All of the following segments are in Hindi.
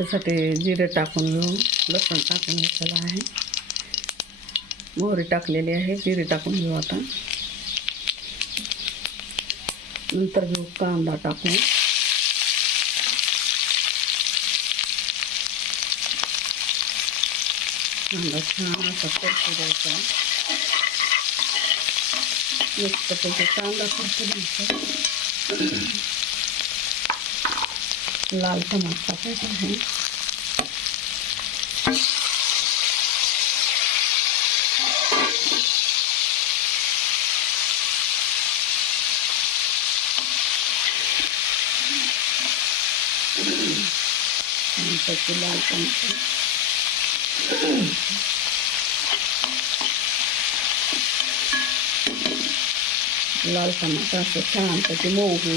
त्यासाठी जिरे टाकून घेऊ लसूण टाकून घेतलेलं आहे मोहरी टाकलेली आहे जिरे टाकून घेऊ आता। नंतर घेऊ कांदा टाकून। कांदा छान लाल टमाटर आहे त्याची लाल टमाटर लाल टमाटर असं छान मऊ होऊ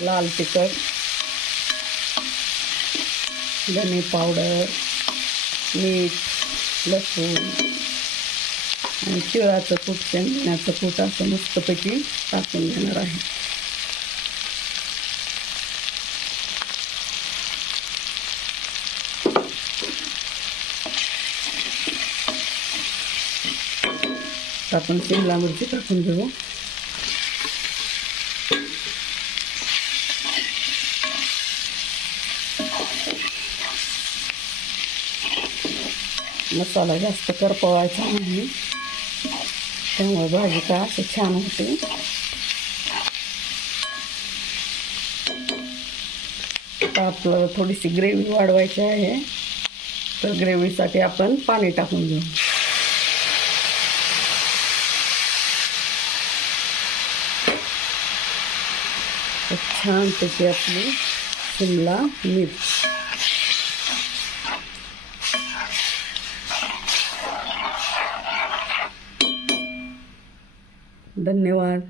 लाल तिखट धने पावडर मीठ लसूण आणि तिळाचं कूट शेंगण्याचं कूट असं मस्तपैकी टाकून देणार आहे. टाकून शिमला मिरची टाकून घेऊ मसाला जास्त करपवायचा नाही. त्यामुळे भाजी का असं छान होते. आता आपल्याला थोडीशी ग्रेव्ही वाढवायची आहे. तर ग्रेव्हीसाठी आपण पाणी टाकून घेऊ. छान त्याची आपली शिमला मिर्च. धन्यवाद.